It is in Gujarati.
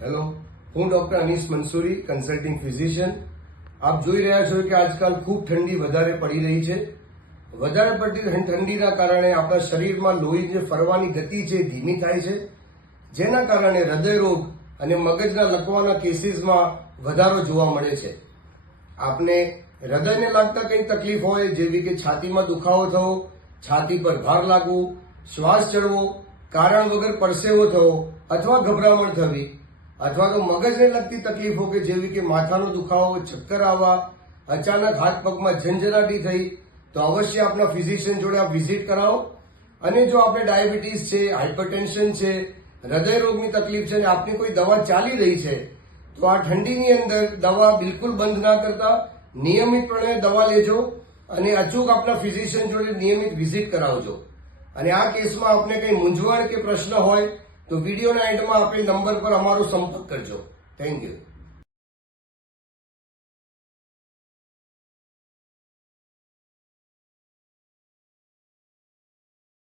હેલો, હું doctor Anees Mansuri, consulting physician. આપ જોઈ રહ્યા છો કે આજકાલ ખૂબ ઠંડી વધારે પડી રહી છે. વધારે પડતી ઠંડીના કારણે આપણા શરીરમાં લોહી જે ફરવાની ગતિ છે ધીમી થાય છે, જેના કારણે હૃદયરોગ અને મગજના લકવાના કેસીસમાં વધારો જોવા મળે છે. આપને હૃદયને લાગતા કંઈ તકલીફ હોય, જેવી કે છાતીમાં દુખાવો થવો, છાતી પર ભાર લાગવું, શ્વાસ ચડવો, કારણ વગર પરસેવો થવો અથવા ગભરામણ થવી, અથવા તો મગજને લગતી તકલીફો કે જેવી કે માથાનો દુખાવો, ચક્કર આવવા, અચાનક હાથ પગમાં ઝંઝનાટી થઈ, તો અવશ્ય આપના ફિઝિશિયન જોડે આપ વિઝિટ કરાવો. અને જો આપણે ડાયાબિટીસ છે, હાઇપરટેન્શન છે, હૃદય રોગની તકલીફ છે અને આપની કોઈ દવા ચાલી રહી છે, તો આ ઠંડીની અંદર દવા બિલકુલ બંધ ના કરતા નિયમિતપણે દવા લેજો અને અચૂક આપના ફિઝિશિયન જોડે નિયમિત વિઝિટ કરાવજો. અને આ કેસમાં આપને કંઈ મૂંઝવણ કે પ્રશ્ન હોય તો વિડીયોના એન્ડમાં આપેલ નંબર પર અમારો સંપર્ક કરજો. Thank you.